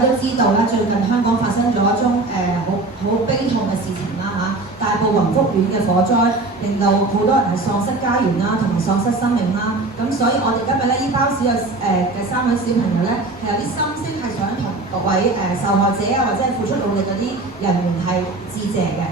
都知道啦，最近香港發生咗一宗好悲痛嘅事情啦嚇，大埔宏福苑嘅火災，令到好多人係喪失家園啦，同埋喪失生命啦。咁所以我哋今日咧，呢包小嘅3位小朋友咧，係有啲心聲係想同各位受害者啊，或者係付出努力嗰啲人員係致謝嘅。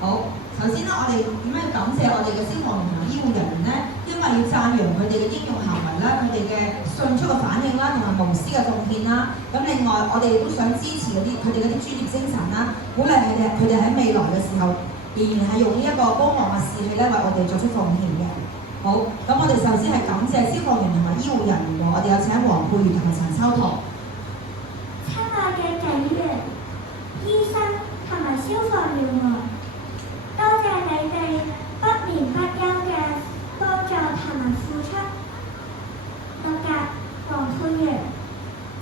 好，首先咧，我哋點樣要感謝我哋嘅消防員同埋醫護人員咧？因為要讚揚佢哋嘅英勇行為啦，佢哋嘅迅速嘅反應啦，同埋無私嘅奉獻啦。咁另外，我哋都想支持佢哋嗰啲專業精神啦，鼓勵佢哋喺未來嘅時候，仍然係用呢一個光芒嘅士氣咧，為我哋作出奉獻嘅。好，咁我哋首先係感謝消防員同埋醫護人員喎，我哋有請黃佩如同埋陳秋棠。親愛嘅警員、醫生同埋消防員們，多謝你哋不眠不休嘅幫助同埋付出。6格黃佩如，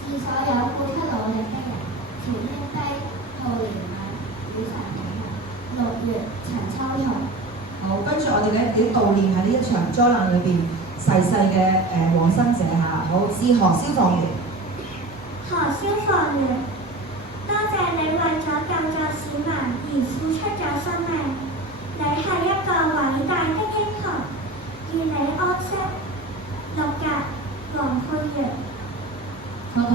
致所有付出努力的人，全兄弟兔年晚與神同行。6月陳秋棠。好，跟住我哋咧要悼念喺呢一場災難裏邊逝世嘅往生者嚇。好，志何消防員。何消防員，多謝你為咗救助市民而付出咗生命，你係一個偉大的英雄，願你安息。6格黃佩如。秋棠。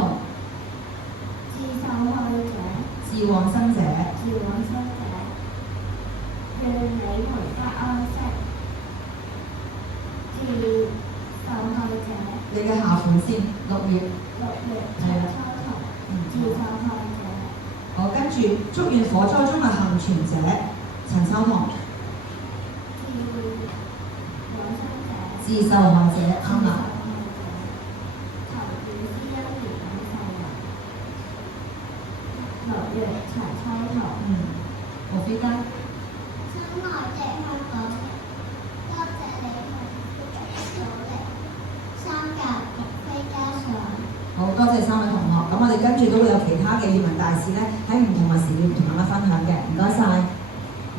致受害者。致往生者。致往生者。願你們得安息。致受害者。你嘅下款先，6月。6月陳秋棠。致受害者。好，跟住祝願火災中嘅幸存者陳秋棠。致往生者。致受害者啱啦。求主施恩憐憫世人。6月陳秋棠。何飛丹。親愛的香港人，多謝你們付出努力。3格陸飛嘉上。好多謝3位同學，咁我哋跟住都會有其他嘅語文大使咧喺唔同嘅時段同大家分享嘅，唔該晒。